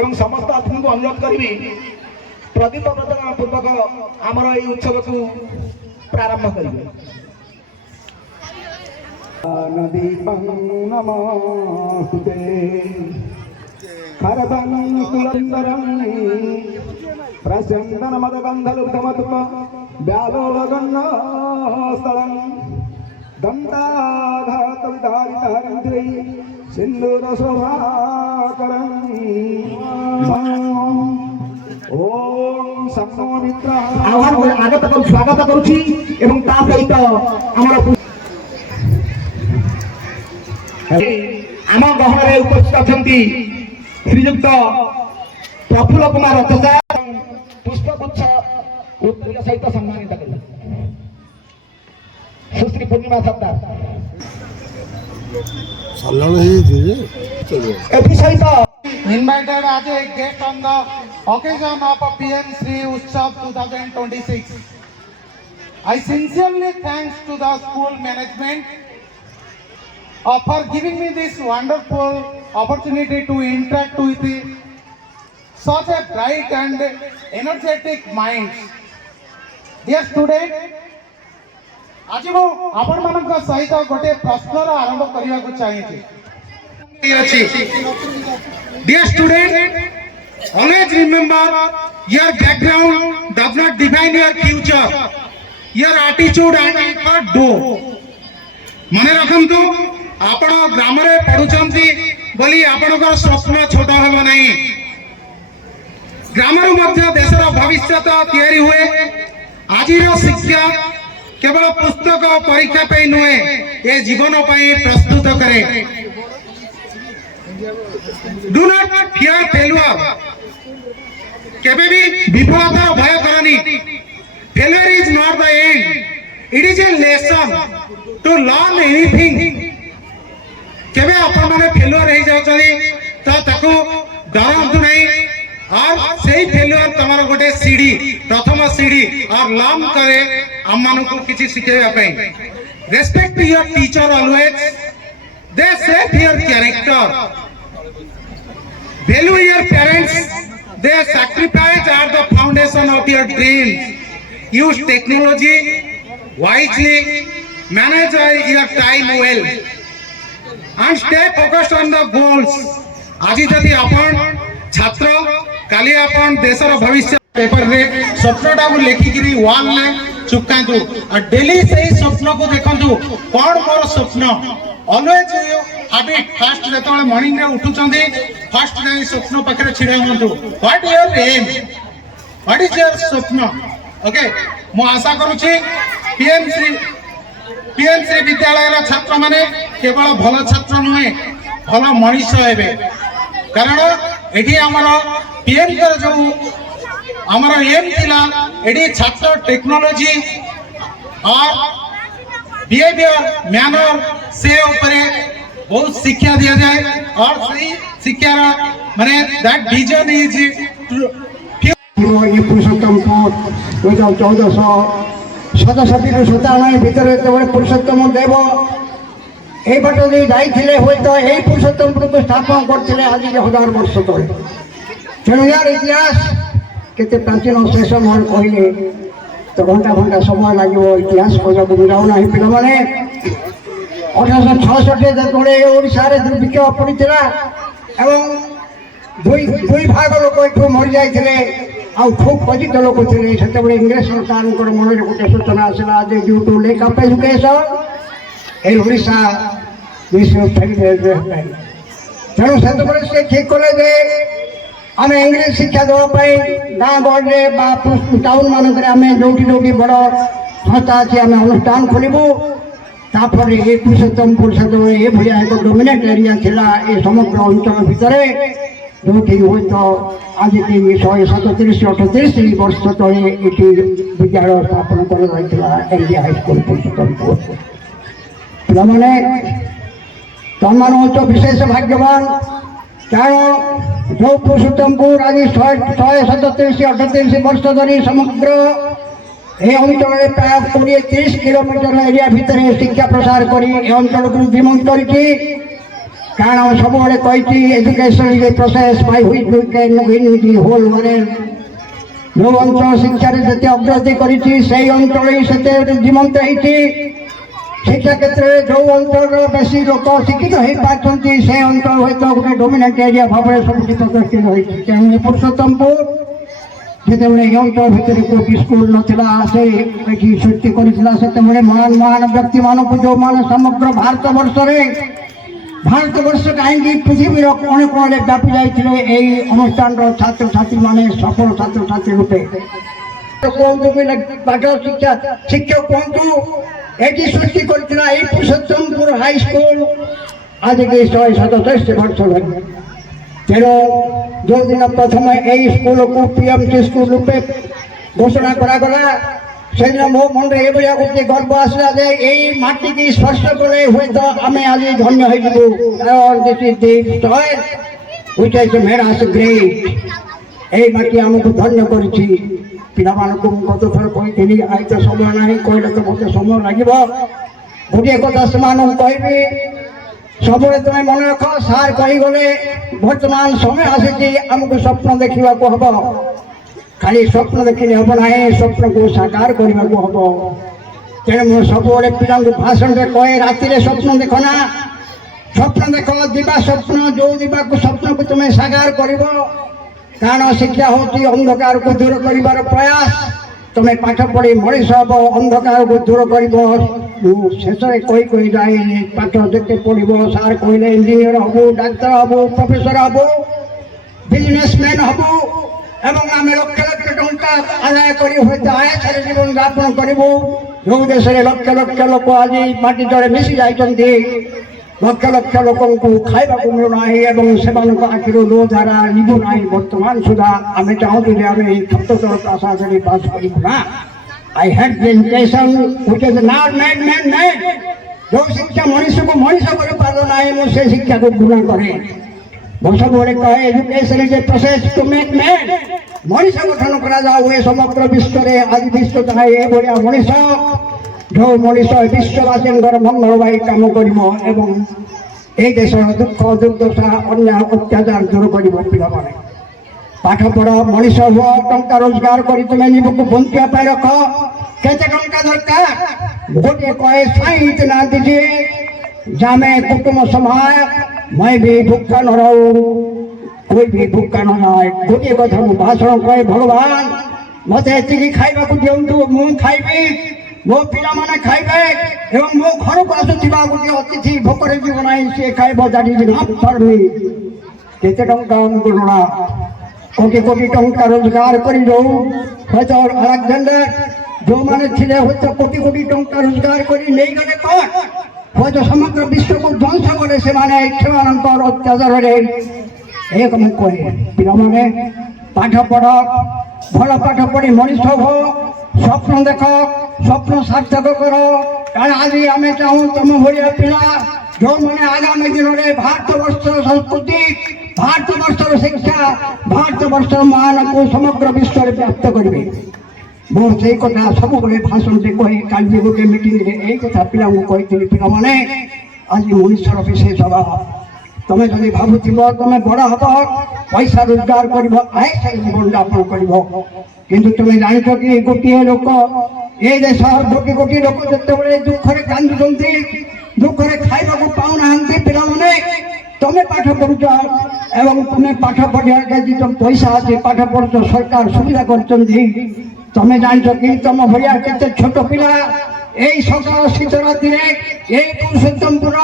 एवं समस्त अतिथि को अनुरोध करी प्रदीप प्रदान पूर्वक आमर ये उत्सव को प्रारंभ करेंगे। नदीपं नमोस्तुते खरदं कुलंदरं प्रसन्नमदगन्धलुब्धमतुप व्यालोलगन्नस्थलं दन्ताघातविधारितहरिद्रै सिन्दूरशोभाकरम् ओम सम्नो मित्र आगत स्वागत करुछि एवं ता सहित आमर आम गहन उपस्थित अच्छा श्रीयुक्त प्रफुल्ल कुमार रथसा पुष्पगुच्छ सहित सम्मानित कर सुश्री पूर्णिमा सरदार invited as a guest on the occasion of PM Shri Utsav 2026. I sincerely thanks to the school management for giving me this wonderful opportunity to interact with such a bright and energetic minds. Dear student, आज मु आपण मानक सहित गोटे प्रश्नर आरंभ करने को चाहिए। Dear student, always remember your background does not define your future. Your attitude and effort do. मने रखंतु आपण ग्राम रे पढुचंती बोली आपनकर स्वप्न छोट हेबो नाही। ग्राम रो मध्य देशर भविष्य तयारी हुए। आजिर शिक्षा केवल पुस्तक परीक्षा पे नुहे ये जीवन पे प्रस्तुत करे। डू नॉट फियर फेल्युअर केबे भी विफलता भय करनी। Failure is not the end, it is a lesson to learn anything. केबे अपन माने फेल्युअर हे जाउछनी तो ताको डरंतु नहीं और सही फेल्युअर तमार गोटे सीढ़ी प्रथम सीढ़ी और लर्न करे हम मानु को किछि सिखेबा पई। Respect your teacher always, they set your character, value your parents, their sacrifice are the foundation of your dreams. Use technology wisely, manage your time well and stay focused on the goals. आज जदि आपण छात्र काली आपण देशर भविष्य paper रे स्वप्नटा को लेखिकरी wall ले चुकांतु और डेली से स्वप्न को देखंतु कोन मोर स्वप्न। ऑलवेज यू हैबिट फर्स्ट जेतले मॉर्निंग रे उठुचंदी फर्स्ट जाई स्वप्न पाखरे छिडा हुंतु। What your aim, what is your स्वप्न। ओके, मु आशा करूची पीएमसी विद्यालय रा छात्र माने केवल भल छात्र नुहे भल मनीष हेबे। कारण एठी हमर पीएम कर जो हमर एम थिला एठी छात्र टेक्नोलॉजी और बिहेवियर मैनर से ऊपर बहुत शिक्षा दिया जाए और सही शिक्षा माने दैट विजन इज ये पुरुषोत्तमपुर 1497 भीतर पुरुषोत्तम देव ये बाट जाइए हुए तो यही पुरुषोत्तमपुर को स्थापन करते आज 1000 वर्ष तले। तेणु यार इतिहास केते प्राचीन शेष मोहन कहले तो घंटा घंटा समय लगे इतिहास खोजा जाऊना पिला मैंने 1866 जो ओडार दुर्भिक्ष पड़ा एवं दुई भाग लोक ये मरी जाते खूब पजित लोक थे से इंग्रेज सरकार मन में गोटे सूचना आसला due to lack of education Odisha तेणु से ठीक कले आम इंग्लिश शिक्षा देवाई गाँ गहली टाउन मानक जो बड़ संस्था अच्छी आम अनुष्ठान खोलू। तापर ये पुरुषोत्तमपुर से ये भाया एक डोमिनेट एरिया थिला ये समग्र अंचल भितर जो हूँ तो आज 137-38 वर्ष तले ये विद्यालय स्थापन कर एरिया हाईस्कल पुरुषोत्तमपुर। पे तुम तो विशेष भाग्यवान कारण जो पुरुषोत्तमपुर आज 137-38 वर्ष धरी समग्र ये अंचल प्राय 20-30 किलोमीटर एरिया भितर शिक्षा प्रसार कर अंचल को वृद्धिमंत कर କାରଣ ସବୁବେଳେ କହିଛି education is a process by which we can win the whole world. ଯେଉଁ ଅଞ୍ଚଳ ଶିକ୍ଷାରେ ଯେତେ ଅଗ୍ରଗତି କରିଛି ସେଇ ଅଞ୍ଚଳ ହିଁ ସେତେ ଜୀବନ୍ତ ହେଇଛି। ଶିକ୍ଷା କ୍ଷେତ୍ରରେ ଯେଉଁ ଅଞ୍ଚଳର ବେଶୀ ଲୋକ ଶିକ୍ଷିତ ହେଇପାରୁଛନ୍ତି ସେ ଅଞ୍ଚଳ ହୁଏତ ଗୋଟେ ଡୋମିନାଣ୍ଟ ଏରିଆ ଭାବରେ ସବୁଠି ପ୍ରତିଷ୍ଠିତ ହୋଇଛି। ତେଣୁ ପୁରୁଷୋତ୍ତମପୁର ଯେତେବେଳେ ଏ ଅଞ୍ଚଳ ଭିତରେ କୋଉଠି ସ୍କୁଲ ନଥିଲା ସେ ଏଠି ସୃଷ୍ଟି କରିଥିଲା। ସେତେବେଳେ ମହାନ ମହାନ ବ୍ୟକ୍ତିମାନଙ୍କୁ ଯେଉଁମାନେ ସମଗ୍ର ଭାରତବର୍ଷ କାହିଁକି ପୃଥିବୀର କୋଣେ କୋଣରେ ବ୍ୟାପି ଯାଇଥିଲେ ଏଇ ଅନୁଷ୍ଠାନର ଛାତ୍ରଛାତ୍ରୀମାନେ ସଫଳ ଛାତ୍ରଛାତ୍ରୀ ରୂପେ କୁହନ୍ତୁ ପାଠ ଶିକ୍ଷକ କୁହନ୍ତୁ ଏଠି ସୃଷ୍ଟି କରିଥିଲା ଏଇ ପୁରୁଷୋତ୍ତମପୁର ହାଇସ୍କୁଲ ଆଜିକି 167 ବର୍ଷ ଧରି। ତେଣୁ ଯେଉଁଦିନ ପ୍ରଥମେ ଏଇ ସ୍କୁଲକୁ PMC ସ୍କୁଲ ରୂପେ ଘୋଷଣା କରାଗଲା ସେଦିନ ମୋ ମନରେ ଏଭଳିଆ ଗୋଟିଏ ଗର୍ବ ଆସିଲା ଯେ ଏଇ ମାଟିକି ସ୍ପର୍ଶ କଲେ ହୁଏତ ଆମେ ଆଜି ଧନ୍ୟ ହେଇଯିବୁ। ଏଇ ମାଟି ଆମକୁ ଧନ୍ୟ କରିଛି। ପିଲାମାନଙ୍କୁ ମୁଁ ଗତ ଥର କହିଥିଲି ଆଜି ତ ସମୟ ନାହିଁ, କହିଲେ ତ ମୋତେ ସମୟ ଲାଗିବ। ଗୋଟିଏ କଥା ସେମାନଙ୍କୁ କହିବି, ସବୁବେଳେ ତୁମେ ମନେ ରଖ ସାର୍ କହିଗଲେ ବର୍ତ୍ତମାନ ସମୟ ଆସିଛି ଆମକୁ ସ୍ୱପ୍ନ ଦେଖିବାକୁ ହବ। ଖାଲି ସ୍ୱପ୍ନ ଦେଖିଲେ ହବ ନାହିଁ, ସ୍ୱପ୍ନକୁ ସାକାର କରିବାକୁ ହବ। ତେଣୁ ମୁଁ ସବୁବେଳେ ପିଲାଙ୍କୁ ଭାଷଣରେ କହେ ରାତିରେ ସ୍ୱପ୍ନ ଦେଖ ନା, ସ୍ୱପ୍ନ ଦେଖ ଦିବା ସ୍ୱପ୍ନ, ଯେଉଁ ଦିବାକୁ ସ୍ୱପ୍ନକୁ ତୁମେ ସାକାର କରିବ। କାରଣ ଶିକ୍ଷା ହେଉଛି ଅନ୍ଧକାରକୁ ଦୂର କରିବାର ପ୍ରୟାସ। ତୁମେ ପାଠ ପଢ଼ି ମଣିଷ ହବ, ଅନ୍ଧକାରକୁ ଦୂର କରିବ। ମୁଁ ଶେଷରେ କହି ଯାଏ ପାଠ ଯେତେ ପଢ଼ିବ ସାର୍ କହିଲେ ଇଞ୍ଜିନିୟର ହବୁ, ଡାକ୍ତର ହବୁ, ପ୍ରଫେସର ହବୁ, ବିଜନେସମ୍ୟାନ୍ ହବୁ ଏବଂ ଆମେ ଲକ୍ଷ ଲକ୍ଷ ଟଙ୍କା ଆଦାୟ କରି ହୁଏତ ଆୟସରେ ଜୀବନ ଯାପନ କରିବୁ। ଯେଉଁ ଦେଶରେ ଲକ୍ଷ ଲକ୍ଷ ଲୋକ ଆଜି ମାଟି ତଳେ ମିଶି ଯାଇଛନ୍ତି, ଲକ୍ଷ ଲକ୍ଷ ଲୋକଙ୍କୁ ଖାଇବାକୁ ମିଳୁନାହିଁ ଏବଂ ସେମାନଙ୍କ ଆଖିରୁ ଲୁହ ଧାରା ନିଭୁ ନାହିଁ। ବର୍ତ୍ତମାନ ସୁଦ୍ଧା ଆମେ ଚାହୁଁଛୁ ଯେ ଆମେ ଏଇ ଛତ୍ରତଳ ପ୍ରାସାଦରେ ବାସ କରିବୁ ନା। I had the education which is not made man made। ଯେଉଁ ଶିକ୍ଷା ମଣିଷକୁ ମଣିଷ କରିପାରିବ ନାହିଁ ମୁଁ ସେ ଶିକ୍ଷାକୁ ଘୃଣା କରେ। ମୁଁ ସବୁବେଳେ କହେ education is a process two make man. ମଣିଷ ଗଠନ କରାଯାଉ ଏ ସମଗ୍ର ବିଶ୍ୱରେ। ଆଜି ବିଶ୍ୱ ଚାହେଁ ଏଭଳିଆ ମଣିଷ, ଯେଉଁ ମଣିଷ ବିଶ୍ୱବାସୀଙ୍କର ମଙ୍ଗଳ ପାଇଁ କାମ କରିବ ଏବଂ এই ଦେଶର ଦୁଃଖ ଦୁର୍ଦ୍ଦଶା ଅନ୍ୟାୟ ଅତ୍ୟାଚାର ଦୂର କରିବ। ପିଲାମାନେ ପାଠ ପଢ଼, ମଣିଷ ହୁଅ, ଟଙ୍କା ରୋଜଗାର କରି ତୁମେ ନିଜକୁ ବଞ୍ଚିବା ପାଇଁ ରଖ। କେତେ ଟଙ୍କା ଦରକାର? ଗୋଟିଏ କହେ ସାଇଁ ଇतना दीजिए जामे कुटुंब समाय मैं भी भूखा न रहूं कोई भी भूखा न रहे। गोटिए कथा मु भाषण कहे भगवान मते एतिकी खाइबाकू दियंतु, मु खाइबी, मो पिला माने खाइबे एवं मो घर को आसुथिबा गोटिए अतिथि भोकरे जीव नाही से खाइबो जाडी नॉट फॉर मी। केते टंका गुणा कोटी कोटी टंका रोजगार करी दो हयतो अलेक्जेंडर जो माने थिले हयतो कोटी कोटी टंका रोजगार करी नहीं गले कोन हयतो समग्र विश्व को ध्वंस करे से माने सेमानंकर अत्याचार रे। एक मु कहे पिला माने पाठ पढ़, भल पाठ पढ़ी मनीष हो, स्वप्न देख, स्वप्न सार्थक कर। कारण आज आम चाहूँ तुम भाया पिला जो मैंने आगामी दिन में भारतवर्ष संस्कृति, भारतवर्ष शिक्षा, भारतवर्ष मान को समग्र विश्व में व्याप्त करेंगे। मोर से कथा सब भाषण से कहे कल गोटे मीटिंग यही कथा पिला कही पिला माने आज मनुष्यर विशेष हवा। तुम जब भावुव तुम बड़ हम पैसा रोजगार कर जीवन यापन कर किंतु तुम जाच कि गोटे लोक ये देश गोटी गोटी लोक जिते दुखरे कांदुंट दुखरे खाइबा पाऊना पिला माने तुम्हें पाठ पढ़ुच एवं तुम्हें पाठ पढ़िया तुम पैसा अच्छे पाठ पढ़ुच सरकार सुविधा कर तुम्हें जाच कि तुम भाया के छोट पिला यही सकाल शीत राति पुरुषोत्तमपुर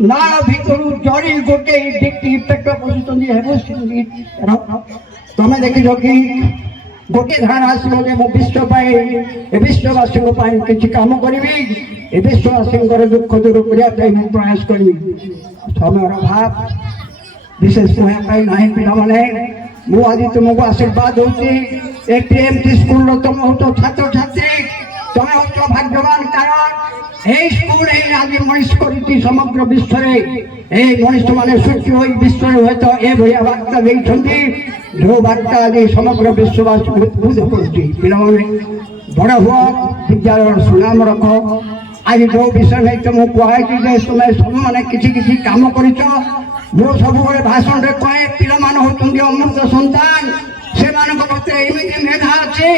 नाल भितर जरी गोटे डिक्टी पेट पोषुंट तुम्हें देखिज कि गोटे धारणा आसो विश्व विश्ववासी किसी कम करी विश्ववासी दुख दूर करने प्रयास करी। समय अभाव विशेष कहना ना पिला माने आज तुमको आशीर्वाद होती स्कूल तुम हो छात्र छात्री तुम हो भाग्यवान कारण এই স্কুল এই আজ মনীষ করি সমগ্র বিশ্বরে এই মনীষ মানে সৃষ্টি হয়ে বিশ্বরে হয়তো এভাবে বার্তা দিয়েছেন যে বার্তা আজ সমগ্র বিশ্ববাসী উদ্বুদ্ধ করছি। পিলাମାନେ বড় হুয়া বিদ্যালয়ের সুনাম রখ। আজ যে বিষয় নেই তুমি কুহাইছি যে তুমি সব মানে কিছু কিছু কাম করিছ मो सब भाषण में कहे पिला होती अमृत सन्तान से एमती मेधा अच्छे।